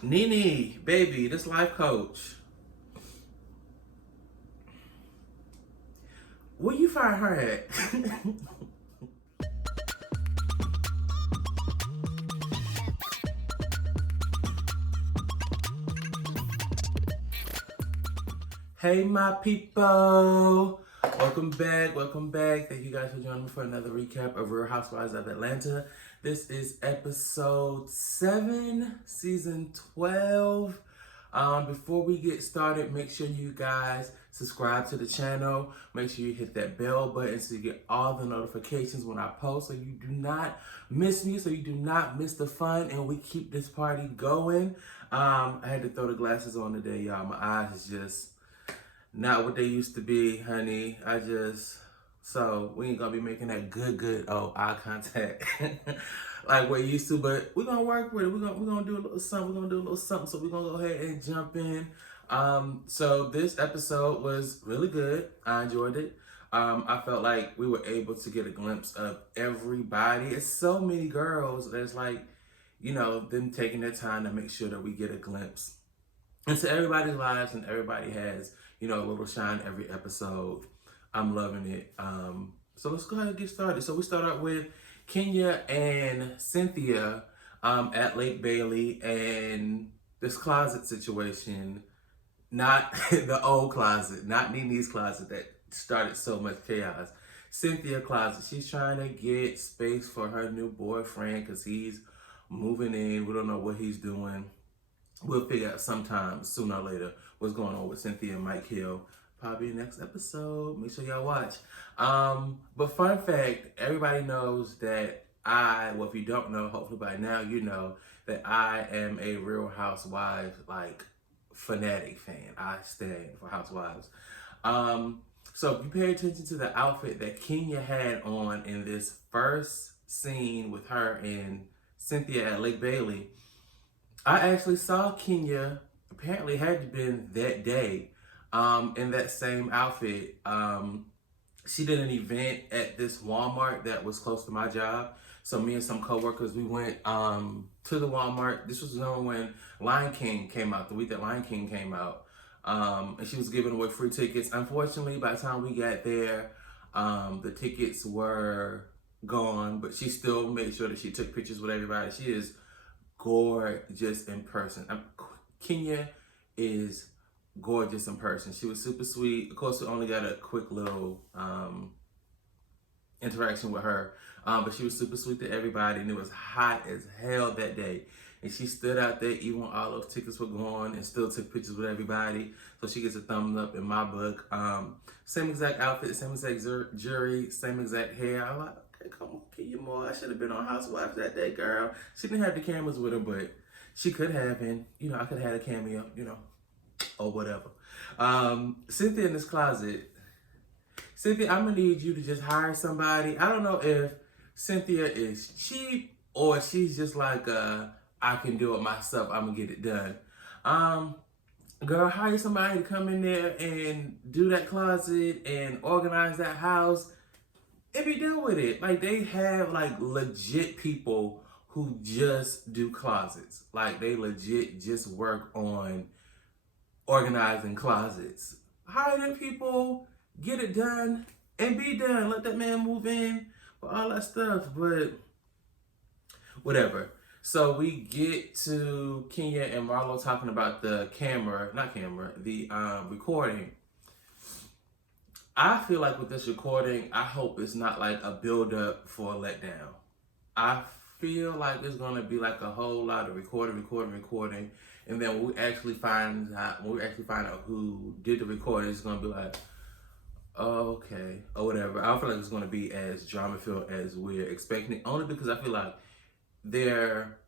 Nene, baby, this life coach. Where you find her at? Hey, my people. Welcome back. Welcome back. Thank you guys for joining me for another recap of Real Housewives of Atlanta. This is episode 7, season 12. Before we get started, make sure you guys subscribe to the channel. Make sure you hit that bell button so you get all the notifications when I post, so you do not miss me, so you do not miss the fun, and we keep this party going. I had to throw the glasses on today, y'all. My eyes is just not what they used to be, honey. So we ain't gonna be making that good eye contact like we're used to, but we're gonna work with it. We're gonna do a little something. We're gonna do a little something. So we're gonna go ahead and jump in. So this episode was really good. I enjoyed it. I felt like we were able to get a glimpse of everybody. It's so many girls. There's like, them taking their time to make sure that we get a glimpse into everybody's lives, and everybody has, a little shine every episode. I'm loving it. So let's go ahead and get started. So we start out with Kenya and Cynthia at Lake Bailey and this closet situation. Not the old closet, not Nene's closet that started so much chaos. Cynthia closet. She's trying to get space for her new boyfriend because he's moving in. We don't know what he's doing. We'll figure out sometime, sooner or later, what's going on with Cynthia and Mike Hill. Probably next episode. Make sure y'all watch. But fun fact, everybody knows that if you don't know, hopefully by now you know that I am a Real Housewives, fanatic fan. I stand for Housewives. So if you pay attention to the outfit that Kenya had on in this first scene with her and Cynthia at Lake Bailey, I actually saw Kenya, apparently had to been that day, in that same outfit. She did an event at this Walmart that was close to my job. So me and some coworkers, we went to the Walmart. This was when Lion King came out, the week that Lion King came out. And she was giving away free tickets. Unfortunately, by the time we got there, the tickets were gone, but she still made sure that she took pictures with everybody. She is gorgeous in person. Kenya is gorgeous in person. She was super sweet. Of course, we only got a quick little interaction with her, but she was super sweet to everybody, and it was hot as hell that day. And she stood out there even when all those tickets were gone and still took pictures with everybody. So she gets a thumbs up in my book. Same exact outfit, same exact jewelry, same exact hair. I'm like, okay, come on, Kenya Moore. I should have been on Housewives that day, girl. She didn't have the cameras with her, but she could have, and I could have had a cameo, or whatever. Cynthia in this closet. Cynthia, I'm gonna need you to just hire somebody. I don't know if Cynthia is cheap or she's just like, I can do it myself. I'm gonna get it done. Girl, hire somebody to come in there and do that closet and organize that house and be done with it. Like, they have legit people who just do closets. Like, they legit just work on organizing closets. Hire them people, get it done, and be done. Let that man move in for all that stuff. But whatever. So we get to Kenya and Marlo talking about the recording. I feel like with this recording, I hope it's not like a build-up for a letdown. I feel like it's gonna be like a whole lot of recording, and then when we actually find out who did the recording, it's gonna be like, oh, okay, or whatever. I don't feel like it's gonna be as drama-filled as we're expecting, only because I feel like they're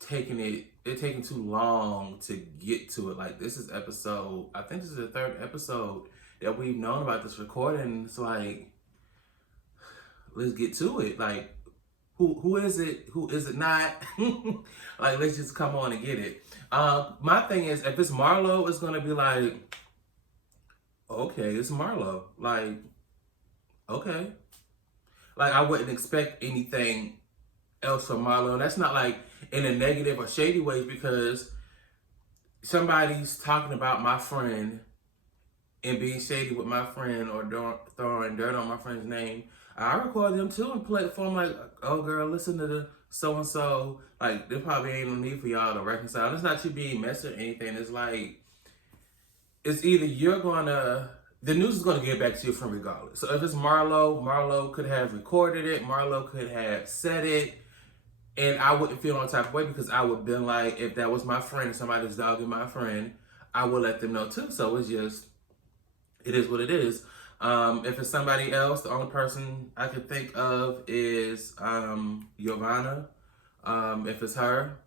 taking too long to get to it. Like, this is episode, I think this is the 3rd episode that we've known about this recording. It's like, let's get to it. Like, who is it? Who is it not? Like, let's just come on and get it. My thing is, if it's Marlo, it's gonna be like, okay, it's Marlo. Like, okay. Like, I wouldn't expect anything else from Marlo. And that's not like in a negative or shady way, because somebody's talking about my friend and being shady with my friend or throwing dirt on my friend's name, I record them too and play it for them like, oh girl, listen to the so and so. Like, there probably ain't no need for y'all to reconcile. It's not you being messy or anything. It's like, it's either the news is gonna get back to your friend regardless. So if it's Marlo could have recorded it. Marlo could have said it. And I wouldn't feel on type of way because I would have been like, if that was my friend and somebody's dogging my friend, I would let them know too. So it is what it is. If it's somebody else, the only person I could think of is Giovanna. If it's her,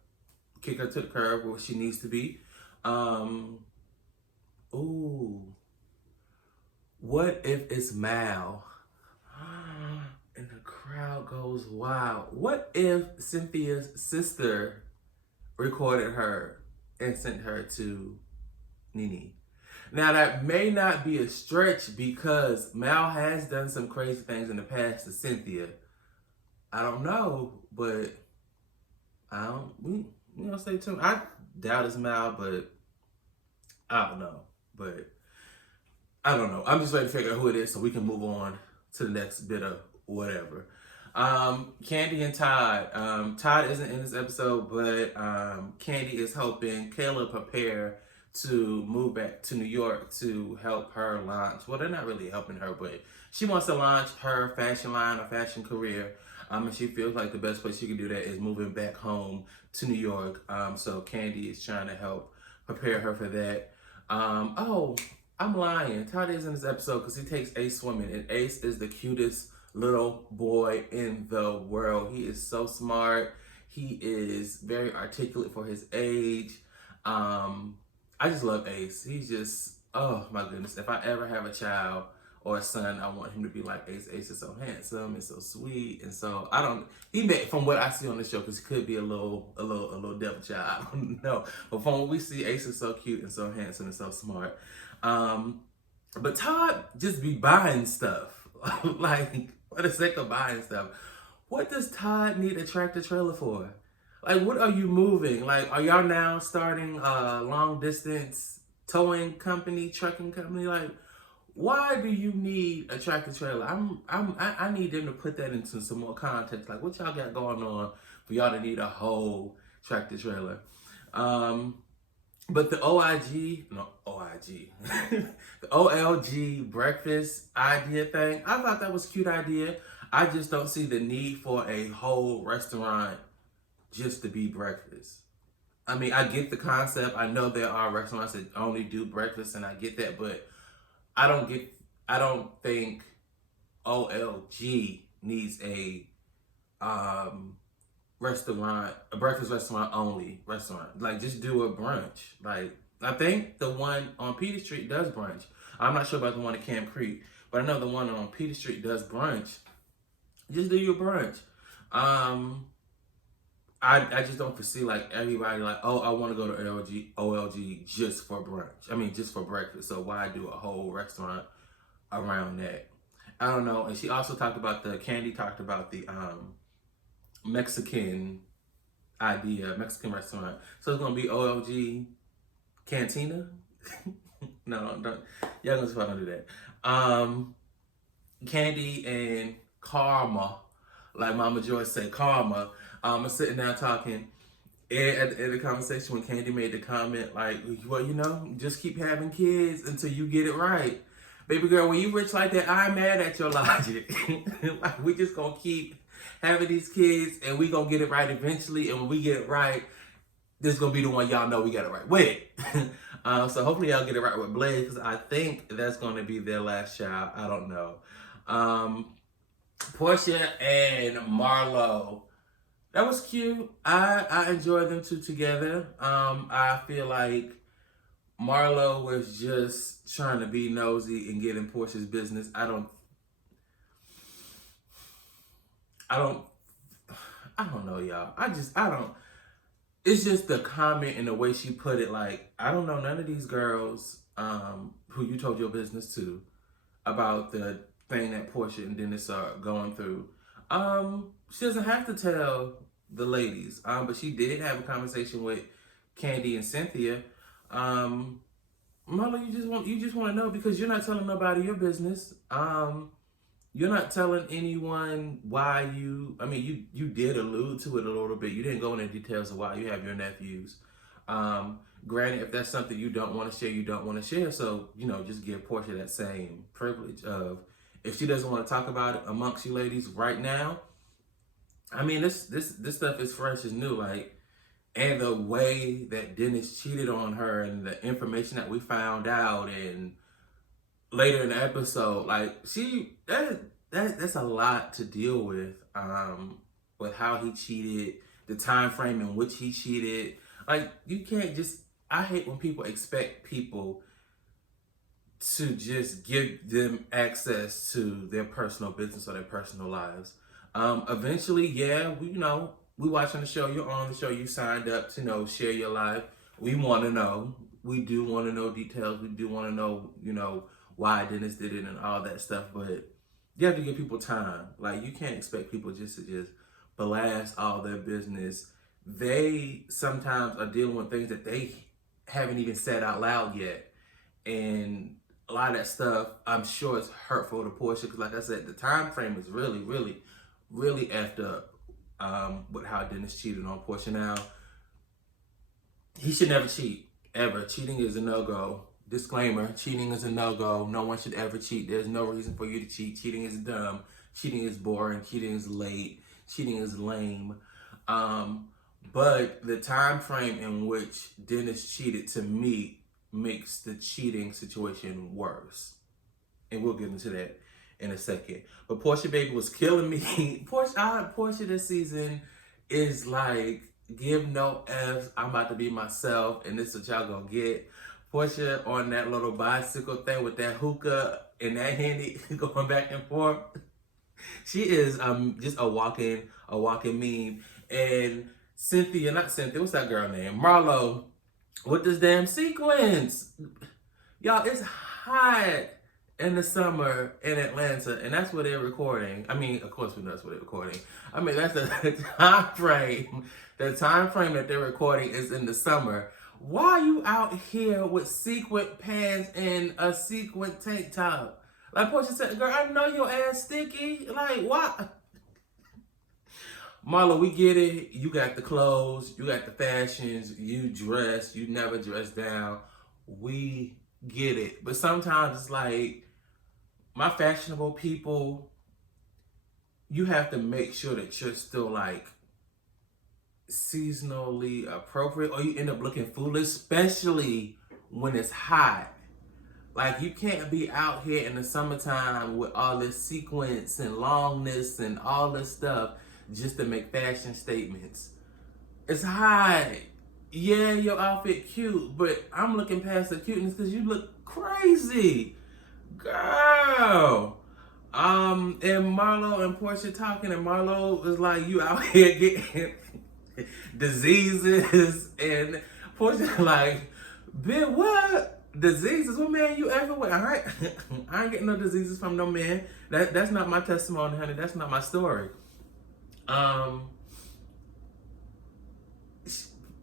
kick her to the curb where she needs to be. Ooh, what if it's Mal? And the crowd goes wild. What if Cynthia's sister recorded her and sent her to Nene? Now, that may not be a stretch because Mal has done some crazy things in the past to Cynthia. I don't know, but we gonna stay tuned. I doubt it's Mal, but I don't know. But I don't know. I'm just ready to figure out who it is so we can move on to the next bit of whatever. Candy and Todd. Todd isn't in this episode, but Candy is helping Kayla prepare to move back to New York to help her launch. Well, they're not really helping her, but she wants to launch her fashion line or fashion career. And she feels like the best place she can do that is moving back home to New York. So Candy is trying to help prepare her for that. Oh, I'm lying. Todd is in this episode because he takes Ace swimming, and Ace is the cutest little boy in the world. He is so smart. He is very articulate for his age. I just love Ace. He's just, oh my goodness. If I ever have a child or a son, I want him to be like Ace. Ace is so handsome and so sweet, and so from what I see on the show, because he could be a little devil child. I don't know, but from what we see, Ace is so cute and so handsome and so smart. But Todd just be buying stuff, like for the sake of buying stuff. What does Todd need a tractor trailer for? Like, what are you moving? Like, are y'all now starting a long distance towing company, trucking company? Like, why do you need a tractor trailer? I need them to put that into some more context. Like, what y'all got going on for y'all to need a whole tractor trailer? But the the OLG breakfast idea thing, I thought that was a cute idea. I just don't see the need for a whole restaurant just to be breakfast. I mean, I get the concept. I know there are restaurants that only do breakfast, and I get that, but I don't think OLG needs a breakfast restaurant only restaurant. Like, just do a brunch. Like, I think the one on Peter Street does brunch. I'm not sure about the one at Camp Creek, but I know the one on Peter Street does brunch. Just do your brunch. I just don't foresee like everybody like, oh, I want to go to OLG just for brunch. I mean, just for breakfast. So why do a whole restaurant around that? I don't know. And she also Candy talked about the Mexican Mexican restaurant. So it's gonna be OLG Cantina. No, don't. Y'all gonna try to do that. Candy and Karma, like Mama Joyce said, Karma. Are sitting down talking, and at the conversation when Candy made the comment like, well, just keep having kids until you get it right. Baby girl, when you rich like that, I'm mad at your logic. Like, we just gonna keep having these kids and we gonna get it right eventually, and when we get it right, this is gonna be the one y'all know we got it right with. So hopefully y'all get it right with Blade, because I think that's gonna be their last child. I don't know. Porsha and Marlo. That was cute. I enjoyed them two together. I feel like Marlo was just trying to be nosy and get in Porsha's business. I don't know, y'all. I don't. It's just the comment and the way she put it. Like, I don't know none of these girls who you told your business to about the thing that Porsha and Dennis are going through. She doesn't have to tell the ladies, but she did have a conversation with Candy and Cynthia. Marlo, you just want to know because you're not telling nobody your business. You're not telling anyone why you did allude to it a little bit. You didn't go into details of why you have your nephews. Granted, if that's something you don't want to share, you don't want to share. So, just give Porsha that same privilege of, if she doesn't want to talk about it amongst you ladies right now, this stuff is fresh as new. Like, and the way that Dennis cheated on her and the information that we found out and later in the episode, like that's a lot to deal with how he cheated, the time frame in which he cheated. Like, you can't just, I hate when people expect people to just give them access to their personal business or their personal lives. Eventually, yeah, we watching the show, you're on the show, you signed up to share your life. We want to know. We do want to know details. We do want to know, why Dennis did it and all that stuff. But you have to give people time. Like, you can't expect people just to blast all their business. They sometimes are dealing with things that they haven't even said out loud yet. And a lot of that stuff, I'm sure, is hurtful to Porsha. Because like I said, the time frame is really, really, really effed up. With how Dennis cheated on Porsha. Now, he should never cheat, ever. Cheating is a no-go. Disclaimer, cheating is a no-go. No one should ever cheat. There's no reason for you to cheat. Cheating is dumb. Cheating is boring. Cheating is late. Cheating is lame. But the time frame in which Dennis cheated, to me, makes the cheating situation worse. And we'll get into that in a second. But Porsha baby was killing me. Porsha this season is like, give no F's. I'm about to be myself, and this is what y'all gonna get. Porsha on that little bicycle thing with that hookah and that Henny going back and forth. She is just a walking meme. And what's that girl name? Marlo with this damn sequence. Y'all, it's hot in the summer in Atlanta, and that's where they're recording. Of course we know that's where they're recording. That's the time frame. The time frame that they're recording is in the summer. Why are you out here with sequin pants and a sequin tank top? Like Porsha said, girl, I know your ass sticky. Like, why? Marla, we get it. You got the clothes, you got the fashions, you dress, you never dress down. We get it. But sometimes it's like, my fashionable people, you have to make sure that you're still like seasonally appropriate, or you end up looking foolish, especially when it's hot. Like, you can't be out here in the summertime with all this sequence and longness and all this stuff just to make fashion statements. It's hot. Yeah, your outfit cute, but I'm looking past the cuteness because you look crazy. Girl. And Marlo and Porsha talking, and Marlo was like, you out here getting diseases, and Porsha like, bitch, what? Diseases? What man you ever with? Alright. I ain't getting no diseases from no man. That's not my testimony, honey. That's not my story.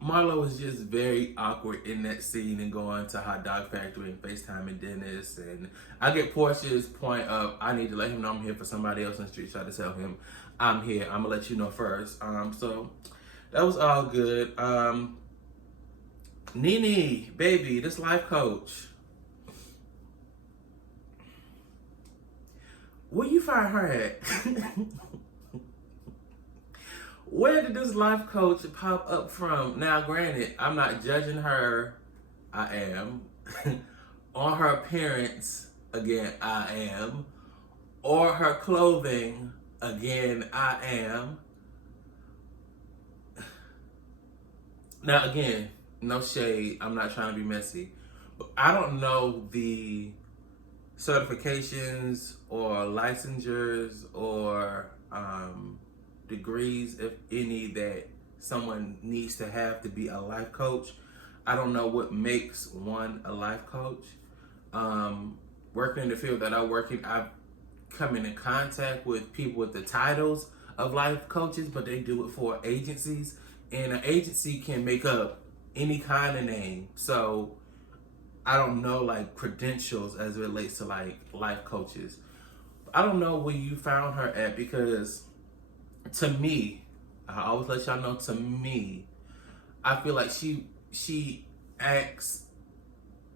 Marlo was just very awkward in that scene and going to Hot Dog Factory and FaceTiming Dennis. And I get Portia's point of, I need to let him know I'm here for somebody else in the street. Try to tell him I'm here. I'm going to let you know first. So that was all good. Nene, baby, this life coach. Where you find her at? Where did this life coach pop up from? Now, granted, I'm not judging her. I am. On her appearance, again, I am. Or her clothing, again, I am. Now, again, no shade. I'm not trying to be messy. But I don't know the certifications or licensures or degrees, if any, that someone needs to have to be a life coach. I don't know what makes one a life coach. Working in the field that I work in, I've come into contact with people with the titles of life coaches, but they do it for agencies. And an agency can make up any kind of name. So I don't know like credentials as it relates to like life coaches. I don't know where you found her at, because to me, I always let y'all know, to me, I feel like she acts,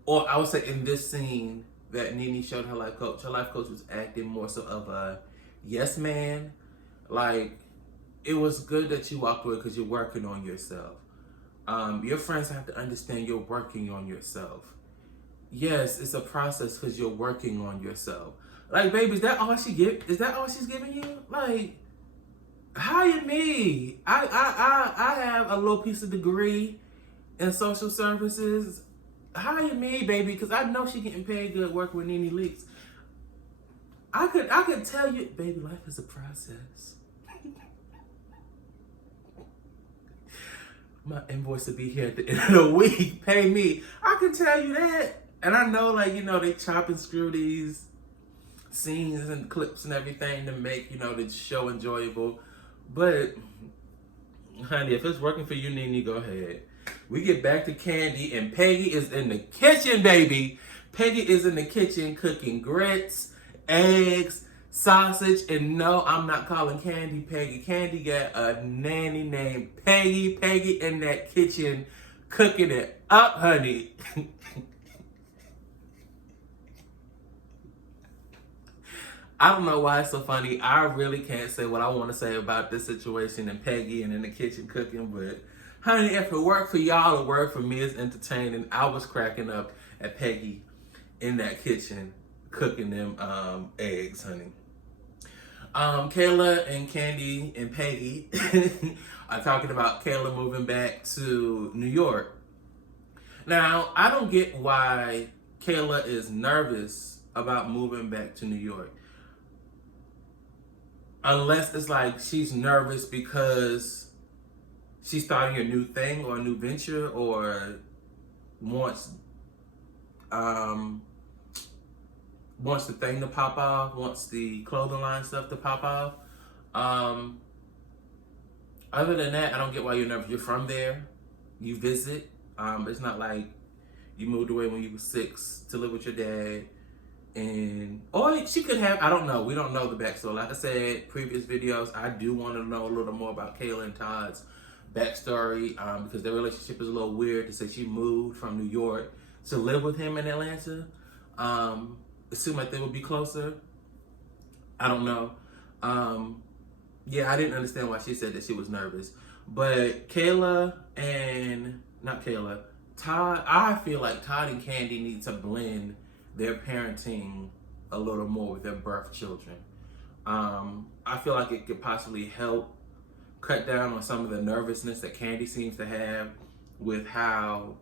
or I would say in this scene that Nene showed her life coach was acting more so of a yes man. Like, it was good that you walked away because you're working on yourself. Your friends have to understand you're working on yourself. Yes, it's a process because you're working on yourself. Like, baby, is that all she give? Is that all she's giving you? Like, hire me. I have a low piece of degree in social services. Hire me, baby, because I know she getting paid good working with Nene Leakes. I could tell you, baby, life is a process. My invoice will be here at the end of the week. Pay me. I can tell you that. And I know, like, they chop and screw these scenes and clips and everything to make, the show enjoyable. But, honey, if it's working for you, Nene, go ahead. We get back to Candy, and Peggy is in the kitchen, baby. Peggy is in the kitchen cooking grits, eggs, sausage, and no, I'm not calling Candy Peggy. Candy got a nanny named Peggy. Peggy in that kitchen cooking it up, honey. I don't know why it's so funny. I really can't say what I want to say about this situation and Peggy and in the kitchen cooking, but honey, if it worked for y'all, it worked for me. It's entertaining. I was cracking up at Peggy in that kitchen cooking them eggs, honey. Kayla and Candy and Peggy are talking about Kayla moving back to New York. Now, I don't get why Kayla is nervous about moving back to New York. Unless it's like she's nervous because she's starting a new thing or a new venture, or wants the thing to pop off, wants the clothing line stuff to pop off. Other than that, I don't get why you're nervous. You're from there, you visit. It's not like you moved away when you were 6 to live with your dad. Or she could have, I don't know. We don't know the backstory. Like I said, previous videos, I do want to know a little more about Kayla and Todd's backstory, because their relationship is a little weird to say she moved from New York to live with him in Atlanta. It seemed like they would be closer. I don't know. Yeah, I didn't understand why she said that she was nervous. But Todd, I feel like Todd and Candy need to blend their parenting a little more with their birth children. I feel like it could possibly help cut down on some of the nervousness that Candy seems to have with how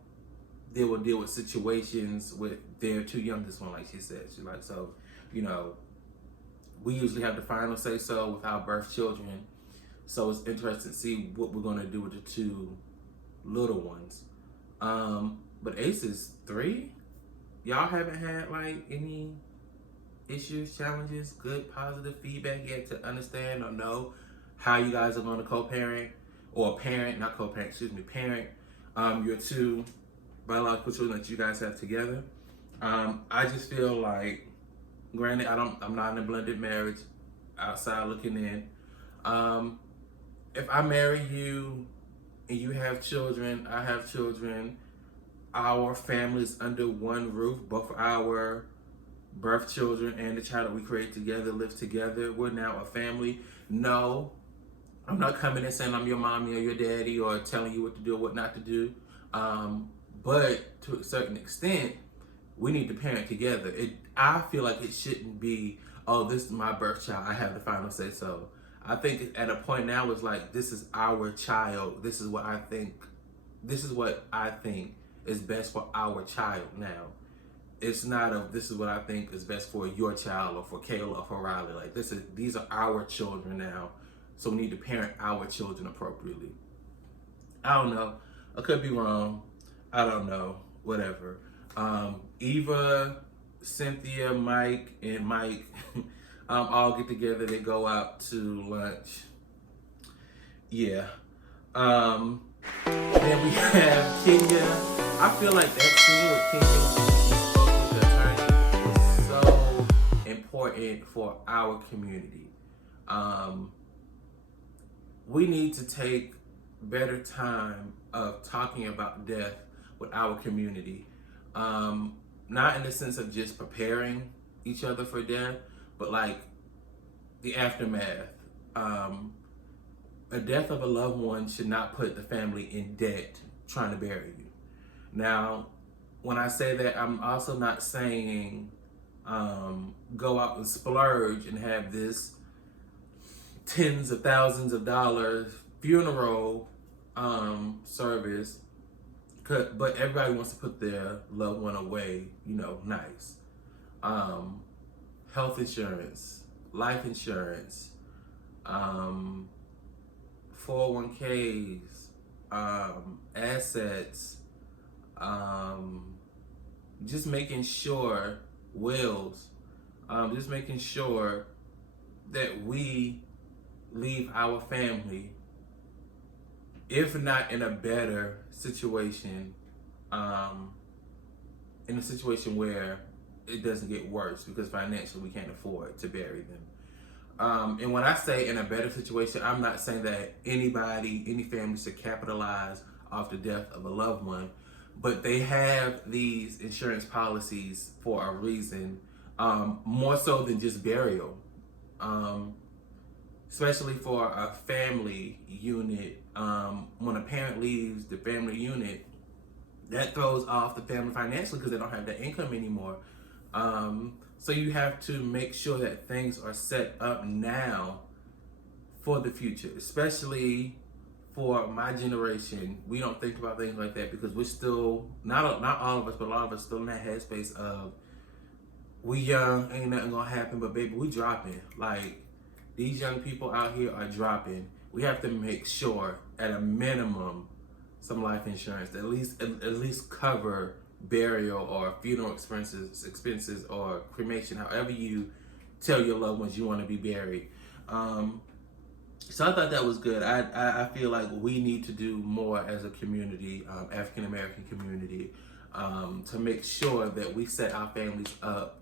they will deal with situations with their 2 youngest one, like she said. She's like, so, we usually have the final say so with our birth children. So it's interesting to see what we're gonna do with the 2 little ones. But Ace is 3. Y'all haven't had like any issues, challenges, good, positive feedback yet to understand or know how you guys are going to co-parent or parent, not co-parent, excuse me, parent your 2 biological children that you guys have together. I just feel like, granted, I'm not in a blended marriage, outside looking in. If I marry you and you have children, I have children, our families under one roof, both our birth children and the child that we create together live together. We're now a family. No, I'm not coming and saying I'm your mommy or your daddy or telling you what to do or what not to do. But to a certain extent, we need to parent together. I feel like it shouldn't be, oh, this is my birth child, I have the final say so. I think at a point now it's like, this is our child. This is what I think is best for our child now. It's not this is what I think is best for your child or for Kayla or for Riley. Like, these are our children now. So we need to parent our children appropriately. I don't know. I could be wrong. I don't know. Whatever. Eva, Cynthia, Mike, and Mike all get together. They go out to lunch. Yeah. Then we have Kenya. I feel like that scene with Kenya when she spoke with the attorney was so important for our community. Um, we need to take better time of talking about death with our community. Not in the sense of just preparing each other for death, but like the aftermath. A death of a loved one should not put the family in debt trying to bury you. Now, when I say that, I'm also not saying go out and splurge and have this tens of thousands of dollars funeral service, but everybody wants to put their loved one away, nice. Health insurance, life insurance, 401ks, assets, just making sure wills, just making sure that we leave our family, if not in a better situation, in a situation where it doesn't get worse, because financially we can't afford to bury them. And when I say in a better situation, I'm not saying that any family should capitalize off the death of a loved one, but they have these insurance policies for a reason, more so than just burial. Especially for a family unit, when a parent leaves the family unit, that throws off the family financially because they don't have that income anymore. So you have to make sure that things are set up now for the future, especially for my generation. We don't think about things like that because we're still, not all of us, but a lot of us still in that headspace of, we young, ain't nothing gonna happen, but baby, we dropping. Like, these young people out here are dropping. We have to make sure, at a minimum, some life insurance at least cover burial or funeral expenses or cremation, however you tell your loved ones you want to be buried. So I thought that was good. I feel like we need to do more as a community, African American community, to make sure that we set our families up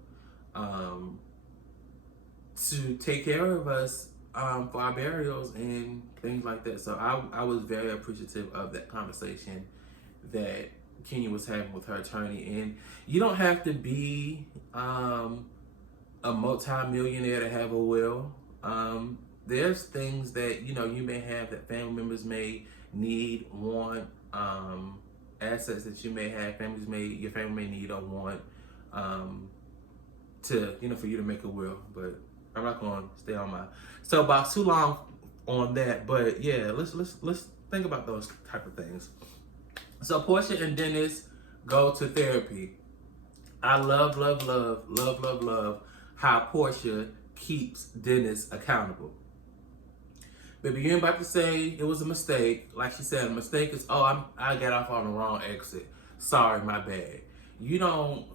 to take care of us for our burials and things like that. So I was very appreciative of that conversation that Kenya was having with her attorney. And you don't have to be a multi-millionaire to have a will. There's things that you may have that family members may need, want, assets that you may have, your family may need or want, to for you to make a will. But I'm not going to stay on my soapbox too long on that. But yeah, let's think about those type of things. So Porsha and Dennis go to therapy. I love how Porsha keeps Dennis accountable. Baby, you ain't about to say it was a mistake. Like she said, a mistake is, I got off on the wrong exit. Sorry, my bad. You don't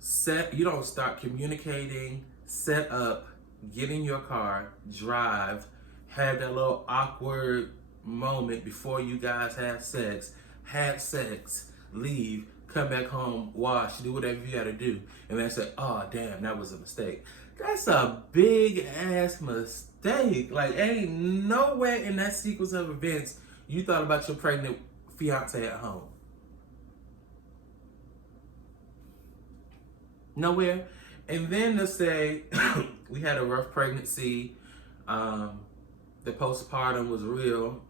start communicating, set up, get in your car, drive, have that little awkward moment before you guys have sex, leave, come back home, wash, do whatever you gotta do, and then say, oh damn, that was a mistake. That's a big ass mistake. Like, ain't nowhere in that sequence of events you thought about your pregnant fiance at home. Nowhere. And then to say we had a rough pregnancy, the postpartum was real.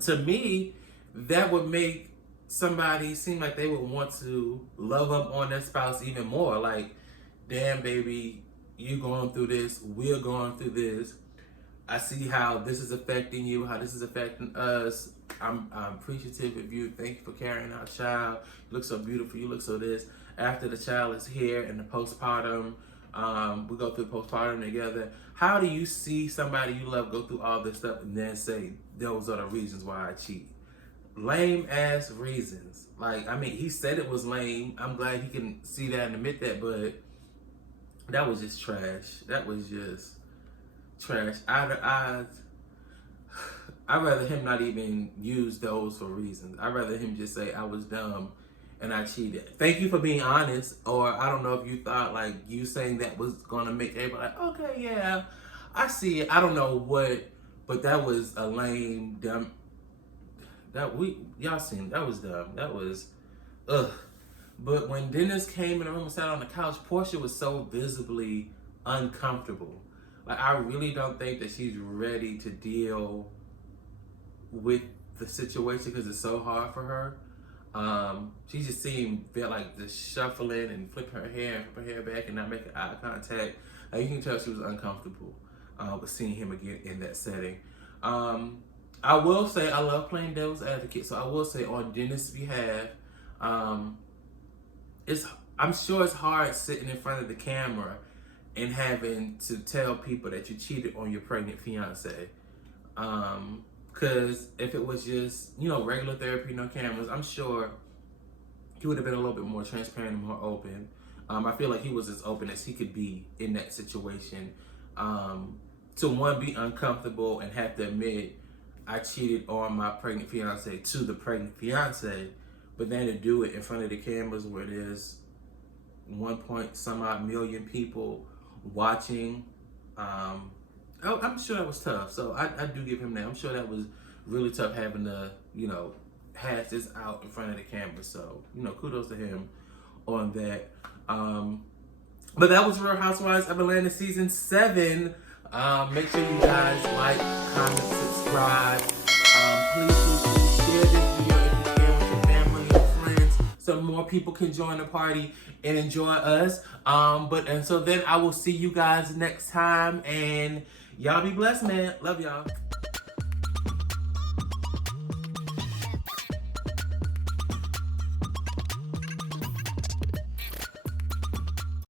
To me, that would make somebody seem like they would want to love up on their spouse even more. Like, damn, baby, you going through this, we're going through this. I see how this is affecting you, how this is affecting us. I'm appreciative of you. Thank you for carrying our child. You look so beautiful. You look so this. After the child is here and the postpartum, we go through postpartum together. How do you see somebody you love go through all this stuff and then say, those are the reasons why I cheat? Lame ass reasons. Like, I mean, he said it was lame. I'm glad he can see that and admit that, but that was just trash. That was just trash. I'd rather him not even use those for reasons. I'd rather him just say, I was dumb and I cheated. Thank you for being honest. Or I don't know if you thought like you saying that was gonna make everybody like, okay, yeah, I see it. I don't know what, but that was a lame, dumb. Y'all seen, that was dumb. That was, ugh. But when Dennis came in the room and sat on the couch, Porsha was so visibly uncomfortable. Like, I really don't think that she's ready to deal with the situation because it's so hard for her. She just seemed like just shuffling and flipping her hair and flip her hair back and not making eye contact. Like, you can tell she was uncomfortable with seeing him again in that setting. I will say I love playing devil's advocate, so I will say on Dennis' behalf, I'm sure it's hard sitting in front of the camera and having to tell people that you cheated on your pregnant fiance. Because if it was just, regular therapy, no cameras, I'm sure he would have been a little bit more transparent and more open. I feel like he was as open as he could be in that situation. To one, be uncomfortable and have to admit, I cheated on my pregnant fiance to the pregnant fiance, but then to do it in front of the cameras where there's 1 point some odd million people watching, I'm sure that was tough. So I do give him that. I'm sure that was really tough having to, hash this out in front of the camera. So, kudos to him on that. But that was Real Housewives of Atlanta season 7. Make sure you guys like, comment, subscribe. Please share this video if you can with your family, your friends, so more people can join the party and enjoy us. So then I will see you guys next time, and y'all be blessed, man. Love y'all.